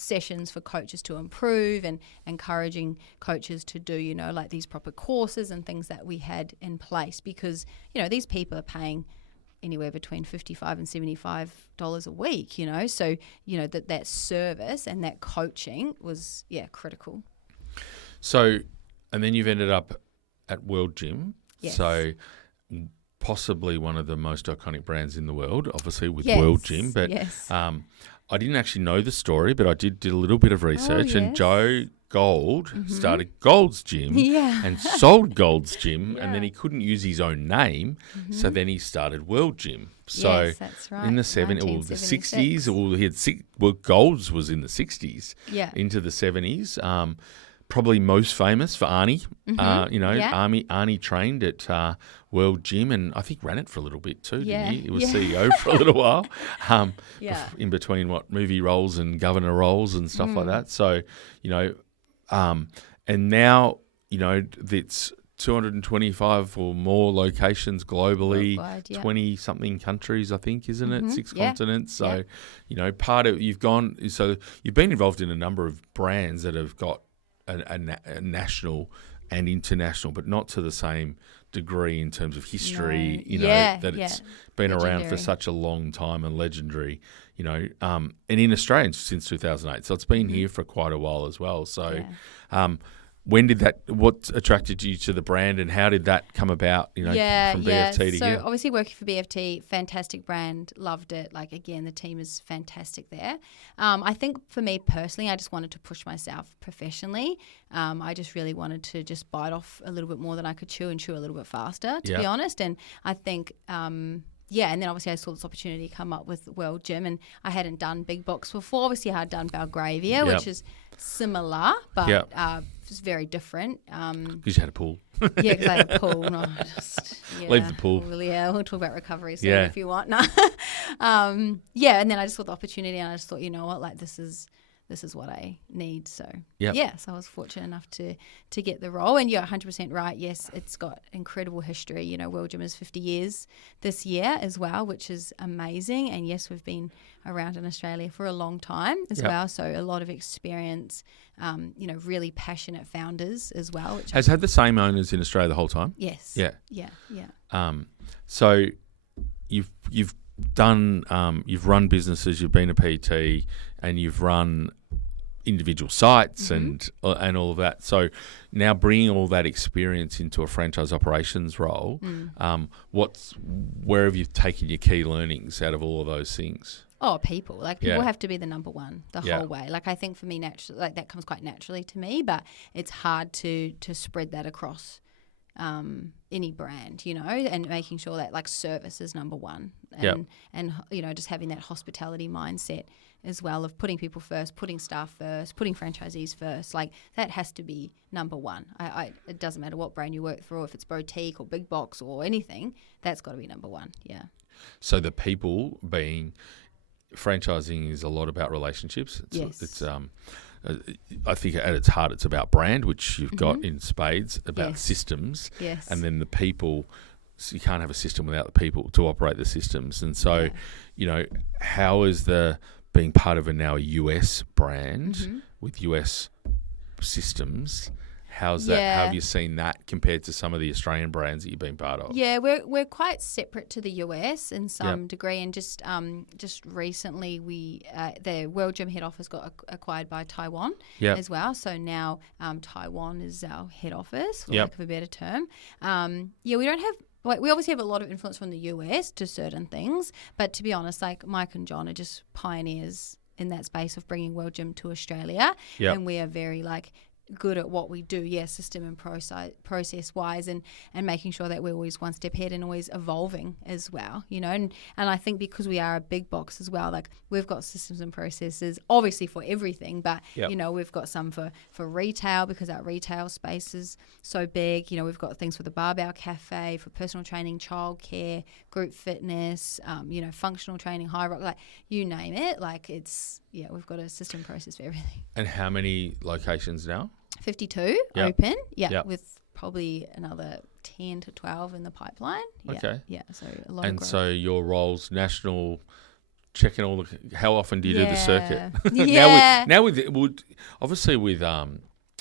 sessions for coaches to improve, and encouraging coaches to do, like these proper courses and things that we had in place, because, these people are paying anywhere between $55 and $75 a week, so, that service and that coaching was, critical. So, and then you've ended up at World Gym. Yes. So possibly one of the most iconic brands in the world, obviously with Yes, World Gym. But yes. I didn't actually know the story, but I did a little bit of research. And yes. Joe Gold started Gold's Gym Yeah. and sold Gold's Gym, and then Yeah. he couldn't use his own name, so then he started World Gym. So Yes, that's right. in the 70s, or the 60s, or he had Gold's was in the 60s Yeah. into the 70s. Probably most famous for Arnie. Yeah. Arnie trained at World Gym, and I think ran it for a little bit too, Yeah. didn't he? He was Yeah. CEO for a little while. Yeah. In between movie roles and governor roles and stuff like that. So, and now, it's 225 or more locations globally, Worldwide, yeah. 20-something countries, I think, isn't it? 6 Yeah. continents. So, Yeah. part of you've been involved in a number of brands that have got a national and international, but not to the same degree in terms of history, No. that it's been around for Legendary. such a long time and legendary, and in Australia since 2008. So it's been here for quite a while as well. So what attracted you to the brand, and how did that come about, from BFT to so you? obviously working for BFT, fantastic brand, loved it. Like, again, the team is fantastic there. I think for me personally, I just wanted to push myself professionally. I just really wanted to just bite off a little bit more than I could chew, and chew a little bit faster, to be honest. And I think and then obviously I saw this opportunity come up with World Gym, and I hadn't done big box before. Obviously I had done Belgravia, which is similar, but it's very different. Because you had a pool. Yeah, because I had a pool. No, Leave the pool. Well, we'll talk about recovery soon Yeah. if you want. No. And then I just saw the opportunity, and I just thought, you know what, like this is what I need. So so I was fortunate enough to get the role. And you're 100% right. Yes, it's got incredible history. World Gym is 50 years this year as well, which is amazing. And yes, we've been around in Australia for a long time as well. So a lot of experience, really passionate founders as well. Which Has had the same owners in Australia the whole time? Yes. Yeah. Yeah. So you've done you've run businesses, you've been a PT, and you've run individual sites and all of that. So now bringing all that experience into a franchise operations role, where have you taken your key learnings out of all of those things? Oh, people. Like, people have to be the number one the whole way. Like, I think for me, that comes quite naturally to me, but it's hard to spread that across any brand, and making sure that, like, service is number one. And just having that hospitality mindset as well, of putting people first, putting staff first, putting franchisees first. Like, that has to be number one. It doesn't matter what brand you work through, if it's boutique or big box or anything, that's got to be number one. Yeah. So the people being... Franchising is a lot about relationships. It's I think at its heart it's about brand, which you've got in spades, about systems, and then the people. So you can't have a system without the people to operate the systems. And so, how is being part of a US brand with US systems? How's that? How have you seen that compared to some of the Australian brands that you've been part of? Yeah, we're quite separate to the US in some degree, and just recently the World Gym head office got acquired by Taiwan as well. So now Taiwan is our head office, for lack of a better term. We don't have. We obviously have a lot of influence from the US to certain things, but to be honest, like, Mike and John are just pioneers in that space of bringing World Gym to Australia, and we are very good at what we do, system and process wise, and making sure that we're always one step ahead and always evolving as well, and I think because we are a big box as well, like, we've got systems and processes obviously for everything, but we've got some for retail, because our retail space is so big. We've got things for the barbell cafe, for personal training, childcare, group fitness, functional training, high rock, like, you name it. Like, it's we've got a system process for everything. And how many locations now? 52 open, with probably another 10 to 12 in the pipeline. Okay. Yeah, so a lot of growth. So your role's national, checking all the... How often do you do the circuit? Yeah. now with obviously with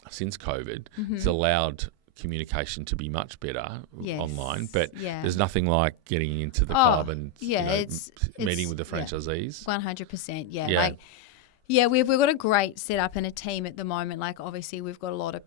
since COVID, it's allowed communication to be much better online, but there's nothing like getting into the club and it's meeting with the franchisees. 100%, we've got a great setup and a team at the moment. Like, obviously we've got a lot of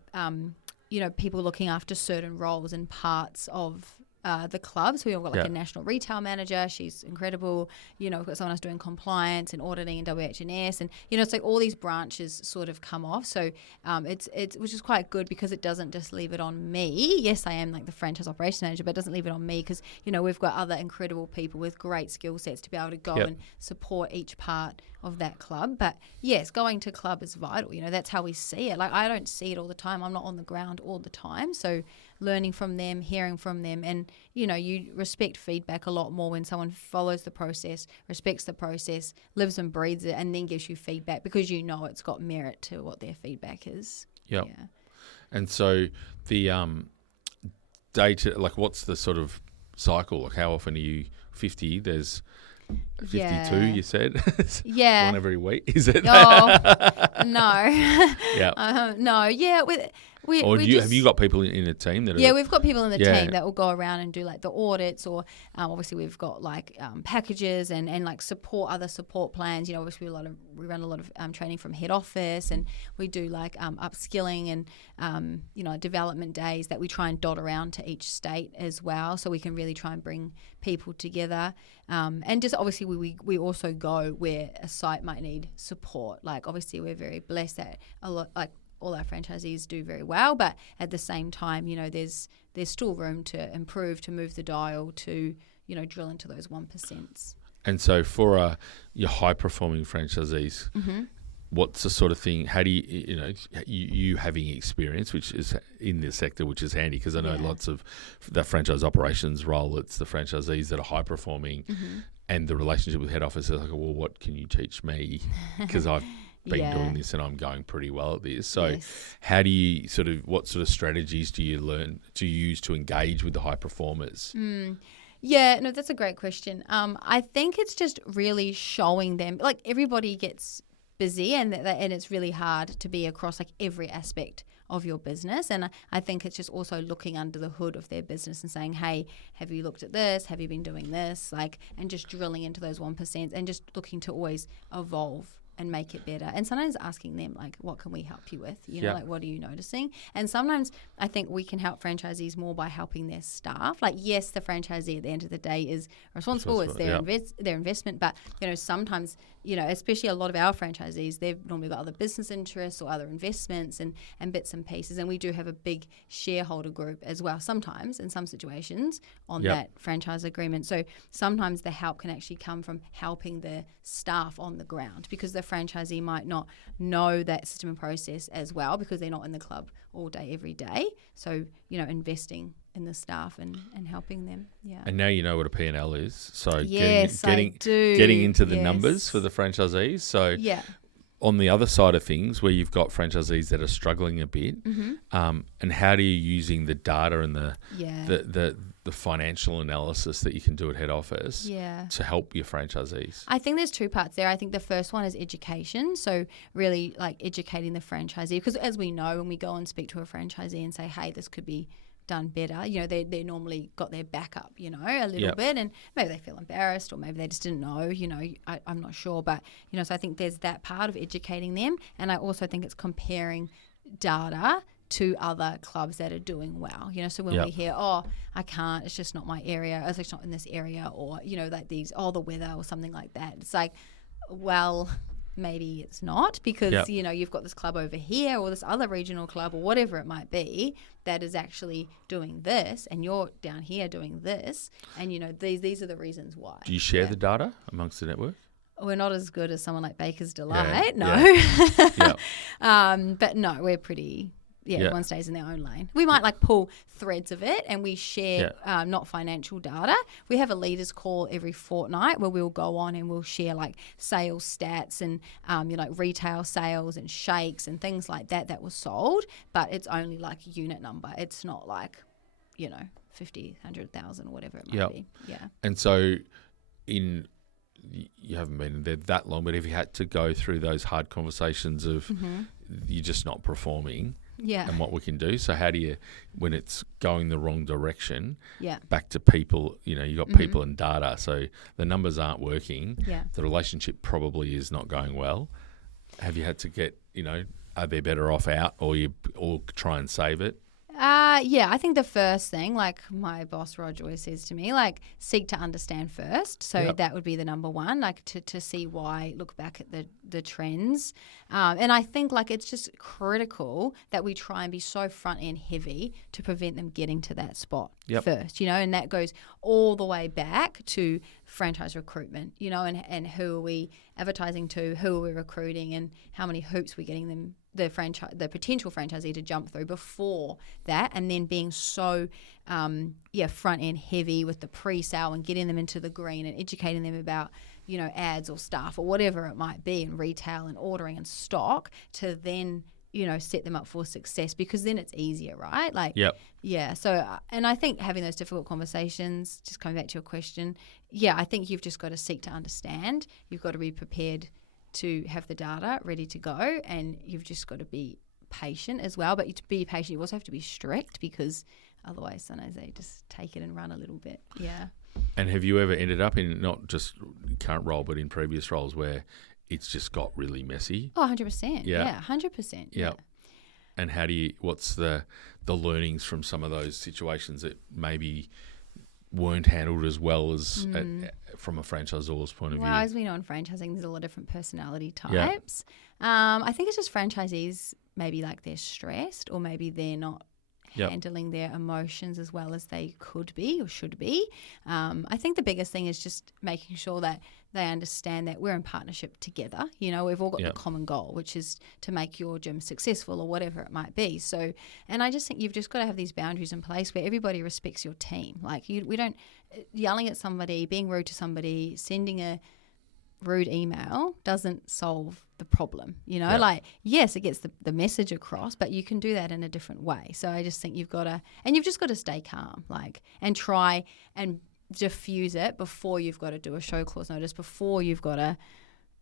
people looking after certain roles and parts of the club. So we've got like a national retail manager. She's incredible. We've got someone else doing compliance and auditing and WH&S, and it's like all these branches sort of come off. So it's which is quite good because it doesn't just leave it on me. Yes, I am like the franchise operations manager, but it doesn't leave it on me because we've got other incredible people with great skill sets to be able to go and support each part of that club. But yes, going to club is vital. That's how we see it. Like, I don't see it all the time. I'm not on the ground all the time. So learning from them, hearing from them, and you respect feedback a lot more when someone follows the process, respects the process, lives and breathes it, and then gives you feedback because it's got merit to what their feedback is. Yep. Yeah. And so the data, like, what's the sort of cycle? Like, how often are you 50? There's 52, you said? Yeah. One every week, is it? Oh, no. Yeah. No, yeah. Have you got people in a team that we've got people in the team that will go around and do like the audits, or obviously we've got like packages and like other support plans. Obviously we run a lot of training from head office, and we do like upskilling and development days that we try and dot around to each state as well, so we can really try and bring people together. And just obviously we also go where a site might need support. Like, obviously we're very blessed that all our franchisees do very well, but at the same time, there's still room to improve, to move the dial, to drill into those 1%. And so for your high-performing franchisees, what's the sort of thing? How do you having experience, which is in this sector, which is handy because I know lots of the franchise operations role. It's the franchisees that are high-performing, and the relationship with head office is like, well, what can you teach me? Because I've been doing this and I'm going pretty well at this. So how do you what sort of strategies do you learn to use to engage with the high performers? Yeah, no, that's a great question. I think it's just really showing them, like, everybody gets busy and it's really hard to be across like every aspect of your business. And I think it's just also looking under the hood of their business and saying, hey, have you looked at this? Have you been doing this? Like, and just drilling into those 1% and just looking to always evolve and make it better. And sometimes asking them, like, what can we help you with? Like, what are you noticing? And sometimes I think we can help franchisees more by helping their staff. Like, yes, the franchisee at the end of the day is responsible. It's their investment. But, sometimes, especially a lot of our franchisees, they've normally got other business interests or other investments and bits and pieces. And we do have a big shareholder group as well sometimes in some situations on that franchise agreement. So sometimes the help can actually come from helping the staff on the ground, because the franchisee might not know that system and process as well because they're not in the club all day, every day. So, investing in the staff and helping them. Yeah. And now you know what a P&L is. So yes, getting into the numbers for the franchisees. So on the other side of things, where you've got franchisees that are struggling a bit, and how do you using the data and the financial analysis that you can do at head office to help your franchisees? I think there's two parts there. I think the first one is education. So really like educating the franchisee, because as we know, when we go and speak to a franchisee and say, hey, this could be done better, they normally got their back up, a little bit, and maybe they feel embarrassed or maybe they just didn't know, I'm not sure. But, so I think there's that part of educating them. And I also think it's comparing data to other clubs that are doing well, so when we hear, oh, I can't, it's just not my area, it's just not in this area, or, like these, the weather or something like that. It's like, well, maybe it's not, because, you've got this club over here or this other regional club or whatever it might be that is actually doing this, and you're down here doing this, and, these are the reasons why. Do you share the data amongst the network? We're not as good as someone like Baker's Delight, but no, we're pretty... everyone stays in their own lane. We might like pull threads of it and we share not financial data. We have a leaders call every fortnight where we'll go on and we'll share like sales stats and like retail sales and shakes and things like that was sold, but it's only like a unit number. It's not like, 50, 100,000 or whatever it might be. Yeah. And so you haven't been there that long, but if you had to go through those hard conversations of you're just not performing, and what we can do. So how do you, when it's going the wrong direction, back to people, you got people and data, so the numbers aren't working, the relationship probably is not going well. Have you had to get, are they better off out or try and save it? Yeah, I think the first thing, like my boss Roger always says to me, like seek to understand first. So that would be the number one, like to see why, look back at the trends. And I think like it's just critical that we try and be so front end heavy to prevent them getting to that spot first, and that goes all the way back to franchise recruitment, and who are we advertising to, who are we recruiting, and how many hoops we're getting them, the potential franchisee to jump through before that, and then being so front end heavy with the pre-sale and getting them into the green and educating them about ads or stuff or whatever it might be, and retail and ordering and stock, to then set them up for success, because then it's easier, right? Like, so, and I think having those difficult conversations, just coming back to your question, I think you've just got to seek to understand. You've got to be prepared to have the data ready to go, and you've just got to be patient as well. But to be patient, you also have to be strict, because otherwise sometimes they just take it and run a little bit. Yeah. And have you ever ended up in, not just current role, but in previous roles, where it's just got really messy? Oh, 100%. Yeah, 100%. Yeah. And what's the learnings from some of those situations that maybe weren't handled as well as from a franchisor's point of view? Well, as we know in franchising, there's a lot of different personality types. I think it's just franchisees, maybe like they're stressed, or maybe they're not handling their emotions as well as they could be or should be. I think the biggest thing is just making sure that they understand that we're in partnership together. We've all got the common goal, which is to make your gym successful or whatever it might be. So, and I just think you've just got to have these boundaries in place where everybody respects your team. Like we don't yelling at somebody, being rude to somebody, sending a rude email doesn't solve the problem, like, yes, it gets the message across, but you can do that in a different way. So I just think you've just got to stay calm, like, and try and diffuse it before you've got to do a show cause notice, before you've got to,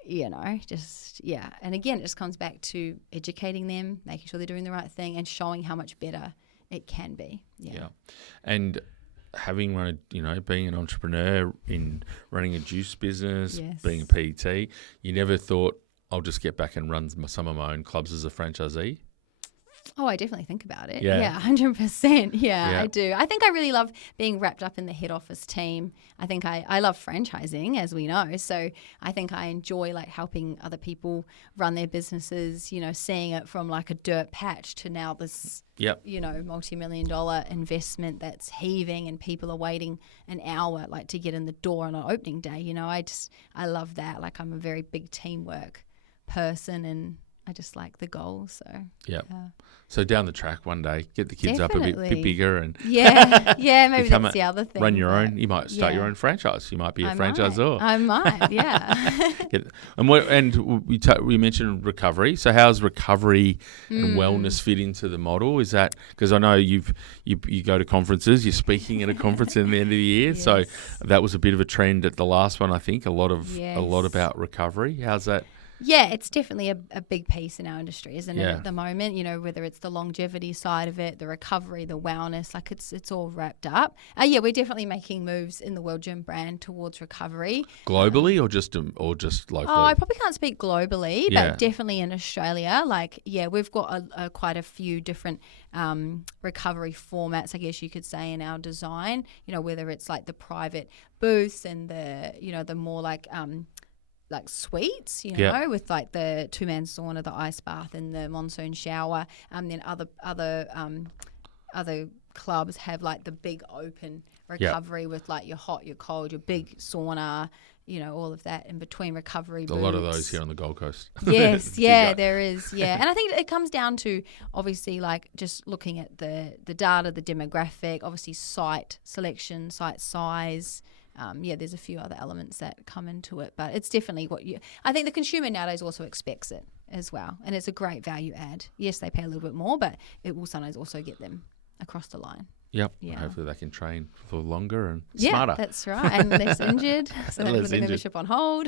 and again, it just comes back to educating them, making sure they're doing the right thing, and showing how much better it can be. And having run, being an entrepreneur, in running a juice business, being a PT, you never thought, I'll just get back and run some of my own clubs as a franchisee? Oh, I definitely think about it. Yeah, 100%. Yeah, I do. I think I really love being wrapped up in the head office team. I think I love franchising, as we know. So I think I enjoy like helping other people run their businesses, seeing it from like a dirt patch to now this, multi-million-dollar investment that's heaving, and people are waiting an hour like to get in the door on an opening day. I love that. Like, I'm a very big teamwork person, and I just like the goal. So so down the track one day, get the kids up a bit bigger, and maybe that's the other thing. Run your own. You might start your own franchise. You might be a franchisor. I might. And we mentioned recovery. So how's recovery and wellness fit into the model? Is that because I know you go to conferences, you're speaking at a conference in the end of the year. So that was a bit of a trend at the last one. I think a lot about recovery. How's that? Yeah, it's definitely a big piece in our industry, isn't it, at the moment? Whether it's the longevity side of it, the recovery, the wellness, like it's all wrapped up. We're definitely making moves in the World Gym brand towards recovery. Globally or just locally? Oh, I probably can't speak globally, but definitely in Australia. Like, we've got quite a few different recovery formats, I guess you could say, in our design. Whether it's like the private booths and the more like suites, with like the 2-man sauna, the ice bath, and the monsoon shower. Then other clubs have like the big open recovery with like your hot, your cold, your big sauna, all of that in between recovery booths. A lot of those here on the Gold Coast. Yes, there is. Yeah, and I think it comes down to obviously like just looking at the data, the demographic, obviously site selection, site size. There's a few other elements that come into it, but it's definitely I think the consumer nowadays also expects it as well, and it's a great value add. Yes, they pay a little bit more, but it will sometimes also get them across the line. Yep. Yeah. Hopefully they can train for longer and smarter. Yeah, that's right, and less injured, so they can put the membership on hold.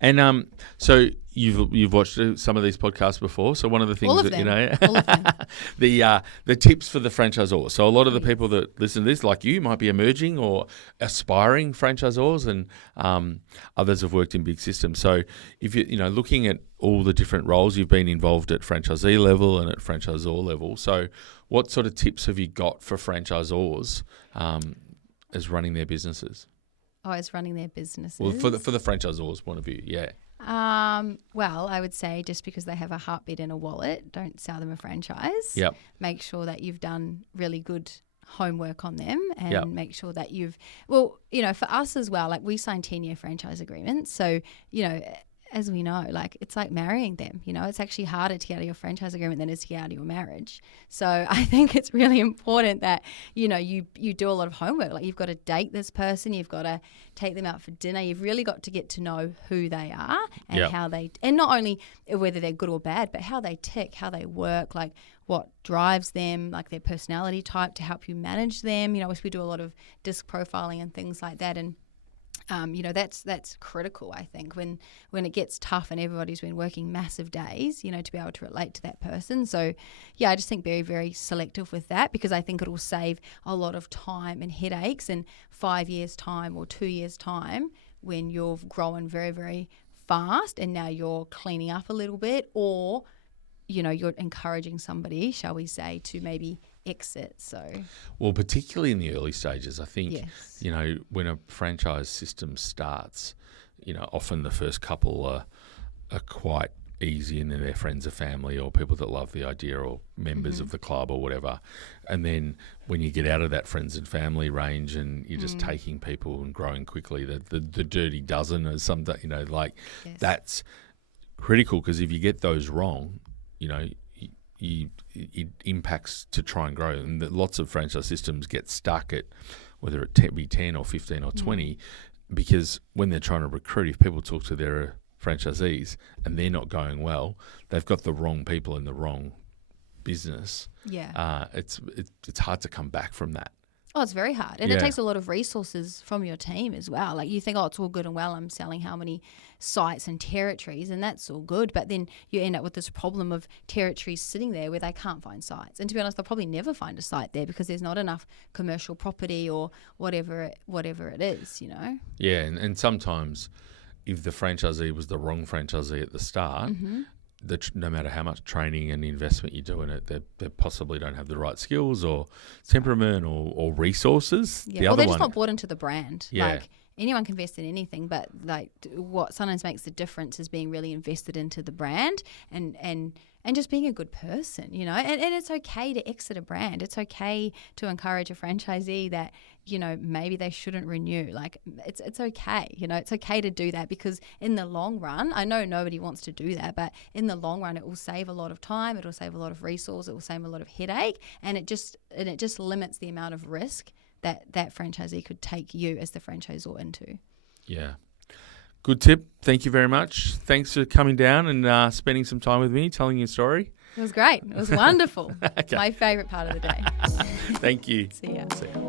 And so you've watched some of these podcasts before. So one of the things All of that them. All of them. the tips for the franchisor. So a lot of the people that listen to this, like you, might be emerging or aspiring franchisors, and others have worked in big systems. So if you're looking at all the different roles, you've been involved at franchisee level and at franchisor level. So what sort of tips have you got for franchisors as running their businesses? Oh, as running their businesses. Well, for the franchisor's point of view, yeah. Well, I would say just because they have a heartbeat and a wallet, don't sell them a franchise. Yep. Make sure that you've done really good homework on them, and Yep. make sure that for us as well, like we sign 10-year franchise agreements. So, as we know, like it's like marrying them, it's actually harder to get out of your franchise agreement than it is to get out of your marriage. So I think it's really important that, you do a lot of homework. Like you've got to date this person, you've got to take them out for dinner. You've really got to get to know who they are and Yep. and not only whether they're good or bad, but how they tick, how they work, like what drives them, like their personality type to help you manage them. We do a lot of disc profiling and things like that. And that's critical, I think, when it gets tough and everybody's been working massive days, to be able to relate to that person. So, yeah, I just think very, very selective with that, because I think it will save a lot of time and headaches in 5 years' time or 2 years' time when you've grown very, very fast and now you're cleaning up a little bit, or, you're encouraging somebody, shall we say, to maybe exit. So, well, particularly in the early stages, I think, yes. When a franchise system starts, often the first couple are quite easy, and then their friends or family or people that love the idea or members Mm-hmm. of the club or whatever. And then when you get out of that friends and family range and you're just taking people and growing quickly, the dirty dozen or something, Yes. that's critical, because if you get those wrong, it impacts to try and grow. And lots of franchise systems get stuck at whether it be 10 or 15 or 20, because when they're trying to recruit, if people talk to their franchisees and they're not going well, they've got the wrong people in the wrong business. Yeah. It's hard to come back from that. Oh, it's very hard. And Yeah. it takes a lot of resources from your team as well. Like you think, oh, it's all good and well, I'm selling how many sites and territories, and that's all good. But then you end up with this problem of territories sitting there where they can't find sites. And to be honest, they'll probably never find a site there because there's not enough commercial property or whatever it is, Yeah, and sometimes if the franchisee was the wrong franchisee at the start, Mm-hmm. no matter how much training and investment you do in it, they possibly don't have the right skills or temperament or resources. Yeah. Or they're just not bought into the brand. Yeah. Like anyone can invest in anything, but like what sometimes makes the difference is being really invested into the brand and just being a good person, and it's okay to exit a brand. It's okay to encourage a franchisee that, maybe they shouldn't renew. Like it's okay, it's okay to do that, because in the long run, I know nobody wants to do that, but in the long run, it will save a lot of time. It will save a lot of resource. It will save a lot of headache, and it just limits the amount of risk that franchisee could take you as the franchisor into. Yeah. Good tip. Thank you very much. Thanks for coming down and spending some time with me, telling your story. It was great. It was wonderful. Okay. My favourite part of the day. Thank you. See ya. See ya.